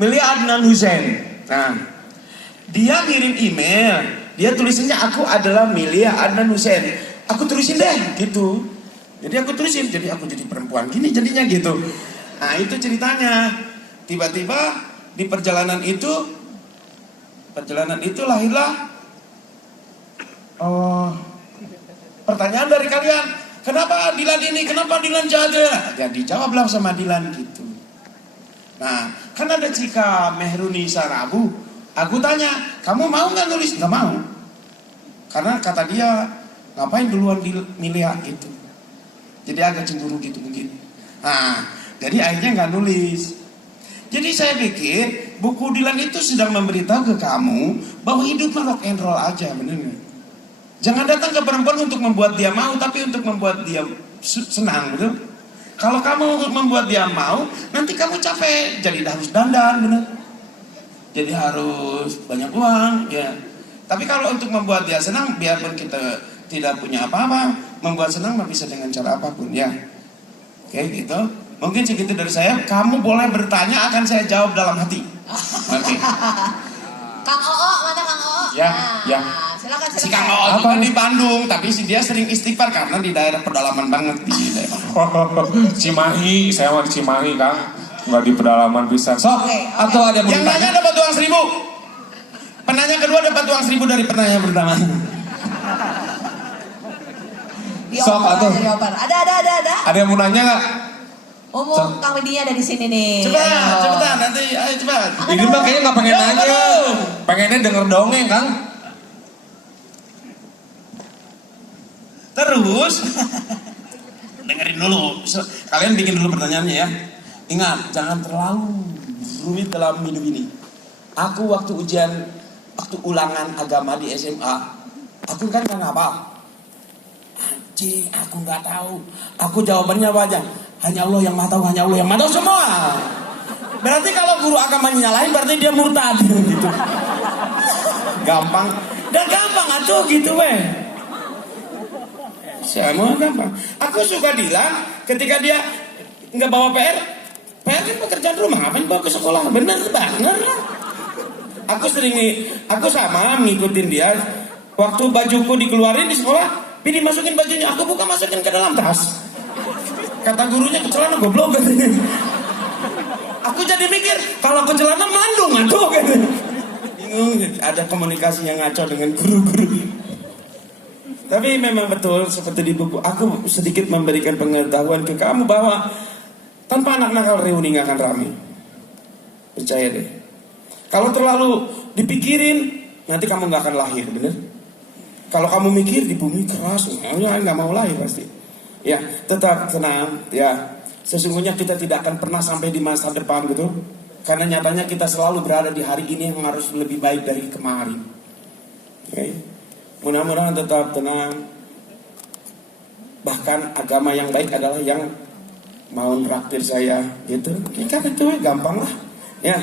Milia Adnan Hussein. Nah, dia ngirim email, dia tulisannya aku adalah Milia Adnan Hussein. Aku tulisin deh gitu. Jadi aku tulisin, jadi aku jadi perempuan gini jadinya gitu. Nah itu ceritanya. Tiba-tiba di perjalanan itu lahirlah pertanyaan dari kalian. Kenapa Dilan ini? Kenapa Dilan jahat? Jadi jawablah sama Dilan gitu. Nah, kan ada Cika Mehruni Sarabu. Aku tanya, kamu mau nggak nulis? Nggak mau. Karena kata dia, ngapain duluan Milia gitu. Jadi agak cemburu gitu mungkin. Nah, jadi akhirnya nggak nulis. Jadi saya pikir buku Dilan itu sedang memberitahu ke kamu bahwa hidup rock and roll aja, bener nggak? Jangan datang ke perempuan untuk membuat dia mau, tapi untuk membuat dia senang, betul? Kalau kamu membuat dia mau, nanti kamu capek, jadi harus dandan, bener? Jadi harus banyak uang, ya. Tapi kalau untuk membuat dia senang, biarpun kita tidak punya apa-apa, membuat senang bisa dengan cara apapun, ya. Oke, gitu. Mungkin segitu dari saya. Kamu boleh bertanya, akan saya jawab dalam hati. Oke. Kang Oo, mana Kang Oo? Ya, ya. Silakan. Si Kang Oo juga di Bandung, tapi dia sering istighfar karena di daerah pedalaman banget di daerah. Cimahi, saya mau di Cimahi Kang, nggak di pedalaman bisa. So, atau ada yang nanya dapat uang 1.000. Penanya kedua dapat uang 1.000 dari penanya pertama. Sok atau ada yang mau nanya nggak? Umum Kang Widya ada di sini nih. Cepetan, nanti ayo cepat. Ini mah kayaknya nggak pengen nanya, pengennya denger dongeng Kang. Terus dengerin dulu. Kalian bikin dulu pertanyaannya ya. Ingat, jangan terlalu rumit dalam hidup ini. Aku waktu ulangan agama di SMA, aku kan nggak hafal. Anjing, aku nggak tahu. Aku jawabannya apa aja? Hanya Allah yang maha tahu, hanya Allah yang maha tahu semua. Berarti kalau guru agamanya nyalain, berarti dia murtad gitu. Gampang, dan gampang atuh gitu weh. Semua gampang. Aku suka Dilan ketika dia nggak bawa PR kan pekerjaan rumah, ngapain bawa ke sekolah? Bener banget. Aku sama ngikutin dia. Waktu bajuku dikeluarin di sekolah, pilih masukin bajunya, aku buka masukin ke dalam tas. Kata gurunya ke celana goblok katanya. Aku jadi mikir kalau ke celana mandung atuh katanya. Bingung, ada komunikasi yang ngaco dengan guru-guru. Tapi memang betul seperti di buku, aku sedikit memberikan pengetahuan ke kamu bahwa tanpa anak nakal reuni gak akan rame. Percaya deh. Kalau terlalu dipikirin, nanti kamu gak akan lahir, bener? Kalau kamu mikir di bumi keras, gak mau lahir pasti. Ya, tetap tenang. Ya, sesungguhnya kita tidak akan pernah sampai di masa depan gitu. Karena nyatanya kita selalu berada di hari ini yang harus lebih baik dari kemarin. Oke. Mudah-mudahan tetap tenang. Bahkan agama yang baik adalah yang mau traktir saya gitu. Kan itu gampang lah. Ya.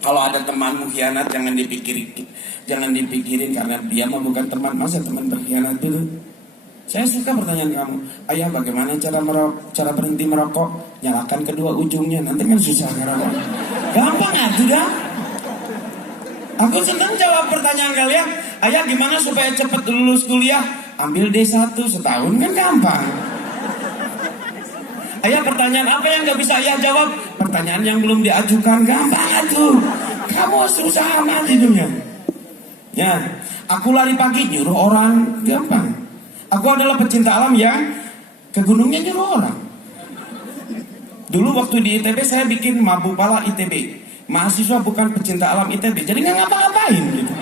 Kalau ada teman mengkhianat jangan dipikirin karena dia mah bukan teman, masa teman berkhianat dulu. Saya suka pertanyaan kamu, ayah bagaimana cara berhenti merokok? Nyalakan kedua ujungnya, nanti kan susah ngerokok. Gampang ya, tidak? Aku senang jawab pertanyaan kalian. Ayah gimana supaya cepat lulus kuliah? Ambil D1 setahun kan gampang. Ayah pertanyaan apa yang gak bisa ayah jawab? Pertanyaan yang belum diajukan, gampang atuh. Kamu harus usaha amat hidupnya. Ya, aku lari pagi nyuruh orang, gampang. Aku adalah pecinta alam yang ke gunungnya nyuruh orang. Dulu waktu di ITB saya bikin mabuk pala ITB. Mahasiswa bukan pecinta alam ITB, jadi nggak ngapa-ngapain gitu.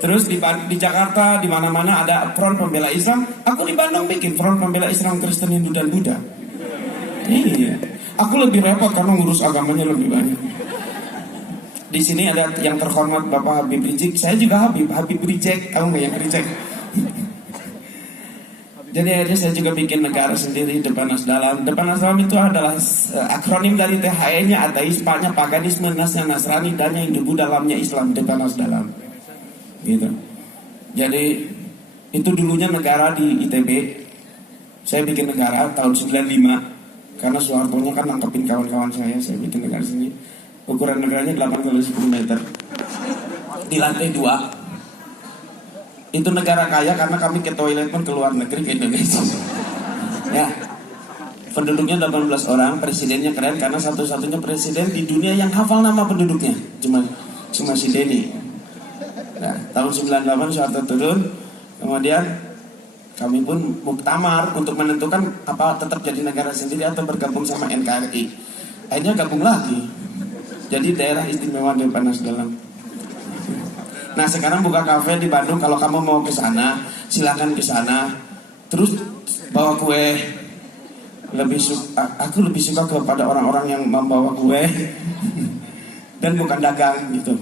Terus di Jakarta di mana-mana ada front pembela Islam. Aku di Bandung bikin front pembela Islam, Kristen, Hindu dan Buddha. Iya, aku lebih repot karena ngurus agamanya lebih banyak. Di sini ada yang terhormat Bapak Habib Rijek. Saya juga Habib Rijek. Tahu nggak yang Rijek? Jadi akhirnya saya juga bikin negara sendiri, Depanas Dalam. Depanas Dalam itu adalah akronim dari THE-nya, ateis, P-nya paganisme, Nas-nya Nasrani, D-nya Hindu, dalamnya Islam, Depanas Dalam. Gitu. Jadi itu dulunya negara di ITB. Saya bikin negara tahun 95. Karena Soeharto-nya kan nangkepin kawan-kawan saya bikin negara sini. Ukuran negaranya 8 kali 10 meter. Di lantai 2. Itu negara kaya karena kami ke toilet pun ke luar negeri, ke Indonesia. Ya. Penduduknya 18 orang, presidennya keren karena satu-satunya presiden di dunia yang hafal nama penduduknya. Cuma si Denny. Nah, tahun 98 Soeharto turun, kemudian kami pun muktamar untuk menentukan apa tetap jadi negara sendiri atau bergabung sama NKRI. Akhirnya gabung lagi. Jadi daerah istimewa Dewan Panas Dalam. Nah, sekarang buka kafe di Bandung. Kalau kamu mau ke sana, silakan ke sana. Terus bawa kue. Aku lebih suka kepada orang-orang yang membawa kue dan bukan dagang gitu.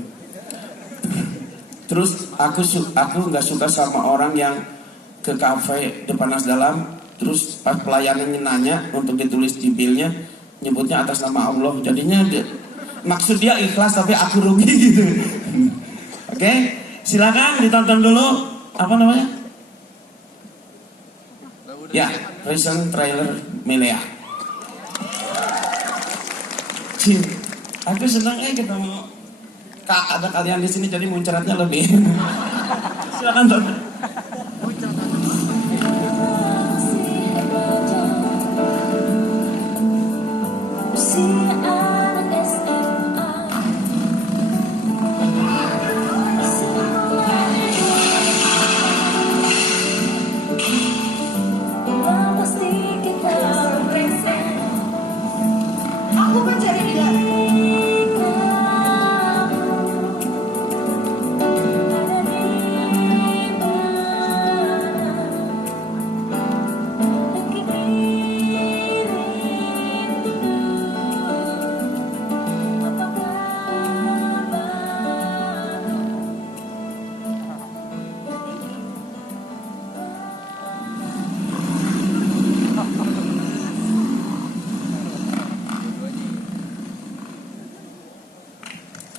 Terus aku nggak suka sama orang yang ke kafe Dewan Panas Dalam, terus pas pelayanannya nanya untuk ditulis di bilnya, nyebutnya atas nama Allah. Jadinya maksud dia ikhlas tapi aku rugi gitu. Oke, silakan ditonton dulu. Apa namanya? Ya, recent trailer Melea. Aku senang ketemu ada kalian di sini, jadi muncratnya lebih. Silakan tonton. Aku mencari dia.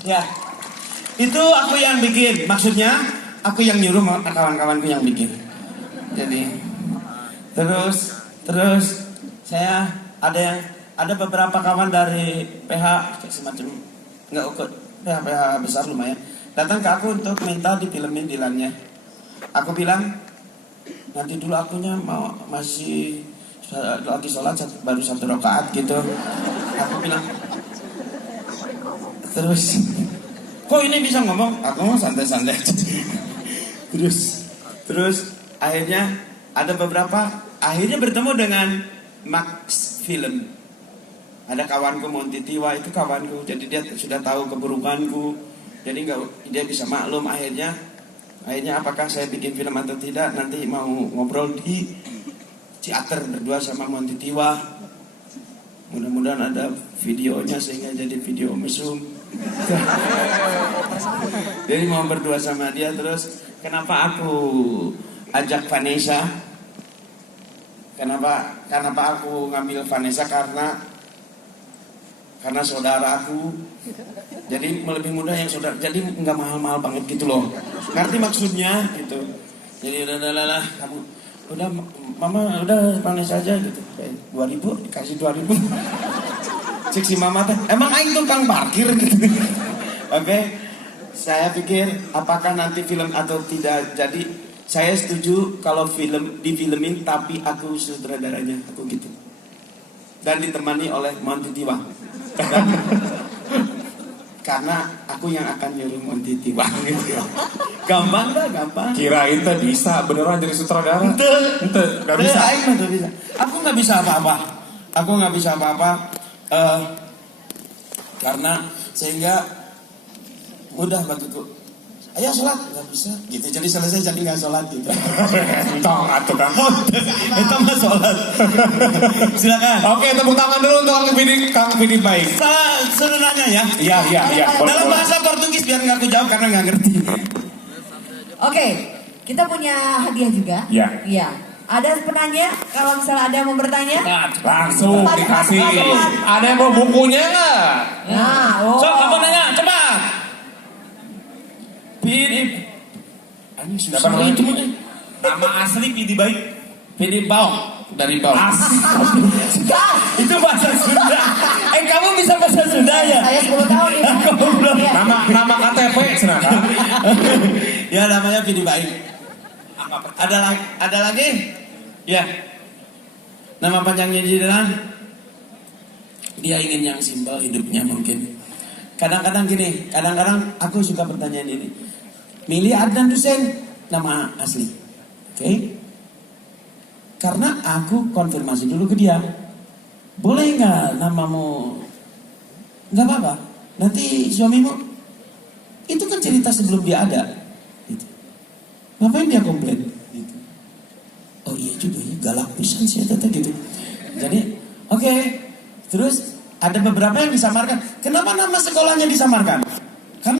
Ya, itu aku yang bikin. Maksudnya aku yang nyuruh kawan-kawanku yang bikin. Jadi terus saya ada beberapa kawan dari PH semacam nggak ukut PH besar lumayan datang ke aku untuk minta difilmin Dilannya. Aku bilang nanti dulu akunya masih lagi sholat baru 1 rakaat gitu. Aku bilang terus, kok ini bisa ngomong? Aku mau santai-santai. Terus akhirnya ada akhirnya bertemu dengan Max Film. Ada kawanku Monty Tiwa, itu kawanku. Jadi dia sudah tahu keburukanku. Jadi dia bisa maklum akhirnya apakah saya bikin film atau tidak. Nanti mau ngobrol di teater berdua sama Monty Tiwa. Mudah-mudahan ada videonya sehingga jadi video mesum. Jadi mau berdua sama dia. Terus kenapa aku ajak Vanessa? Kenapa aku ngambil Vanessa? Karena saudaraku. Jadi lebih mudah yang saudara. Jadi nggak mahal-mahal banget gitu loh. Ngerti maksudnya gitu. Jadi udah kamu udah mama udah Vanessa aja gitu. 2.000 dikasih 2.000. Cek si mama teh, emang aing tukang parkir gitu. Oke. Saya pikir apakah nanti film atau tidak. Jadi saya setuju kalau difilmin tapi aku sutradaranya, aku gitu. Dan ditemani oleh Monty Tiwa. Karena aku yang akan nyuruh Monty Tiwa gitu. Gampang. Kirain teh bisa beneran jadi sutradara. Ente nggak bisa. Aing mah bisa. Aku nggak bisa apa-apa. Karena sehingga mudah bagiku. Ayo sholat, nggak bisa gitu. Jadi selesai jadi nggak sholat gitu. Entong atuh kan. Itu mah sholat. Silakan. Oke, tepuk tangan dulu untuk Kang Vidi baik. Suruh nanya ya. Iya. Dalam bahasa Portugis biar nggak aku jawab karena nggak ngerti. Oke, kita punya hadiah juga. Iya. Ada penanya, kalau misalnya ada yang mau bertanya. Langsung dikasih. Ada yang mau bukunya nggak? Nah, So, kamu nanya, cepat. Pidi. Ini susah itu. Nama asli Pidi baik. Pidi Baung. dari bawah. Itu bahasa Sunda. Kamu bisa bahasa Sunda ya? Saya 10 tahun ya. Iya. Nama KTP cenah Kang. Ya namanya Vidi Baik. Ada lagi? Ya. Nama panjangnya Jidan. Dia ingin yang simpel hidupnya mungkin. Kadang-kadang gini, kadang-kadang aku suka pertanyaan ini. Milih Adnan Hussein, nama asli. Oke? Karena aku konfirmasi dulu ke dia. Boleh nggak namamu? Nggak apa-apa. Nanti suamimu itu kan cerita sebelum dia ada. Gitu. Ngapain dia komplain? Gitu. Oh iya juga ya, galak pisan sih tata gitu. Jadi, oke. Terus ada beberapa yang disamarkan. Kenapa nama sekolahnya disamarkan?